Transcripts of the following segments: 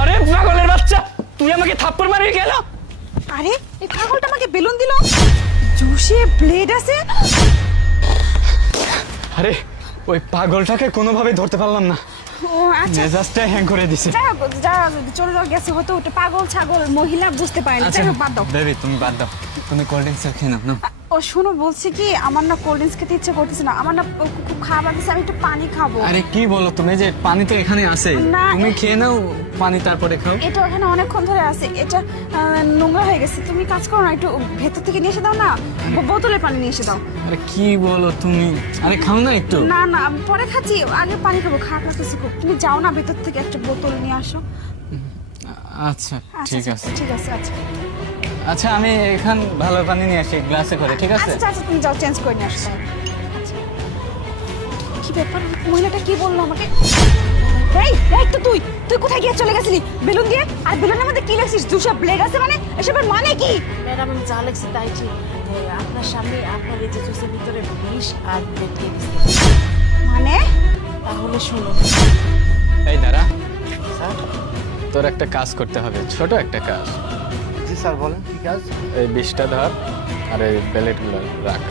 আরে পাগলের বাচ্চা, তুই আমাকে থাপ্পড় মারিয়ে গেল। আরে এই পাগলটা আমাকে বেলুন দিল, জুসে ব্লেড আছে। আরে ওই পাগলটাকে কোনোভাবে ধরতে পারলাম না, ও আচ্ছা, মেজাজটা হ্যাং করে দিছে। যাই হোক, যা চলে যাওয়া গেছে, হয়তো ওটা পাগল ছাগল মহিলা বুঝতে পারেনি। যাই হোক, বাদ দাও। বেবি তুমি বাদ দাও, তুমি কোল্ড ড্রিঙ্কস খেয়ে নাও না। ও শোনো, বলছি কি, আমার না কোল্ড ড্রিঙ্কস খেতে ইচ্ছে করতেছে না, আমার না খুব খাবার দিচ্ছে, আমি একটু পানি খাবো। আরে কি বলো তুমি, যে পানি তো এখানে আছে, না, তুমি খেয়ে নাও পানি তারপরে খাও। এটা ওখানে অনেকক্ষণ ধরে আছে, এটা নোংরা হয়ে গেছে। তুমি কাজ করো না, একটু ভেতর থেকে নিয়ে এসে দাও না, বোতলে পানি নিয়ে এসে দাও। আরে কি বলো তুমি, আরে খাও না একটু। না না, আমি পরে খাচ্ছি, আগে পানি খাবো, খারাপ লাগতেছে খুব। তুমি যাও না, ভেতর থেকে একটা বোতল নিয়ে আসো। আচ্ছা ঠিক আছে, ঠিক আছে, আচ্ছা আচ্ছা আমি এখান ভালো পানি নিয়ে আসি গ্লাসে করে, ঠিক আছে? আচ্ছা আচ্ছা, তুমি যাও, চেঞ্জ করে নিয়ে আসো। আচ্ছা। কি ব্যাপার, মহিলাটা কি বললো আমাকে? এই এই তো তুই তুই কোথায় গিয়ে চলে গেছিলি বেলুন দিয়ে? আর বেলুনের মধ্যে কি লেখছিস, দুশো ব্লেড আছে মানে? এসবের মানে কি? ম্যাডাম আমি যা লেগছি তাই ঠিক। আপনার সামনে আপনার এই যে জুসের ভিতরে বিষ আর ব্লেড দিয়ে দিচ্ছে। মানে তাহলে শুনুন। এই দাঁড়া, স্যার। তোর একটা কাজ করতে হবে, ছোট একটা কাজ। জি স্যার, বলেন কি কাজ? এই বিষটা ধর আর এই প্লেটগুলো রাখ।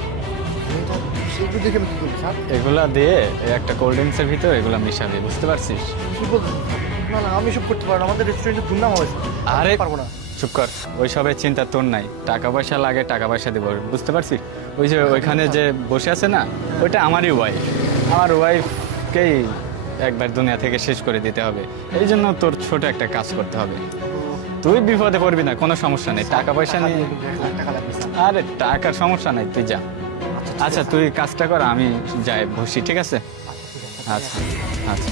এটা সেগুলো দেখে আমি কি করবো স্যার? এগুলা দিয়ে এই একটা কোল্ড ড্রিঙ্কসের ভিতর এগুলা মিশাবি, বুঝতে পারছিস? কি বলছেন স্যার? না না, আমি এসব করতে পারবো না, আমাদের রেস্টুরেন্টের দুর্নাম হয়েছে। আরে পারবো না। চুপ কর, ওই সবের চিন্তা তোর নাই। টাকা পয়সা লাগে, টাকা পয়সা দিব, বুঝতে পারছিস? ওই যে ওইখানে যে বসে আছে না, ওইটা আমারই ওয়াইফ। আমার ওয়াইফকেই একবার দুনিয়া থেকে শেষ করে দিতে হবে, এই জন্য তোর ছোট একটা কাজ করতে হবে। তুই বিপদে পড়বি না, কোনো সমস্যা নেই, টাকা পয়সা নিয়ে। কিন্তু 1 লাখ টাকা লাগবে স্যার। আরে টাকার সমস্যা নাই, তুই যা। আচ্ছা তুই কাজটা কর, আমি যাই বসি, ঠিক আছে? ঠিক আছে। আচ্ছা আচ্ছা।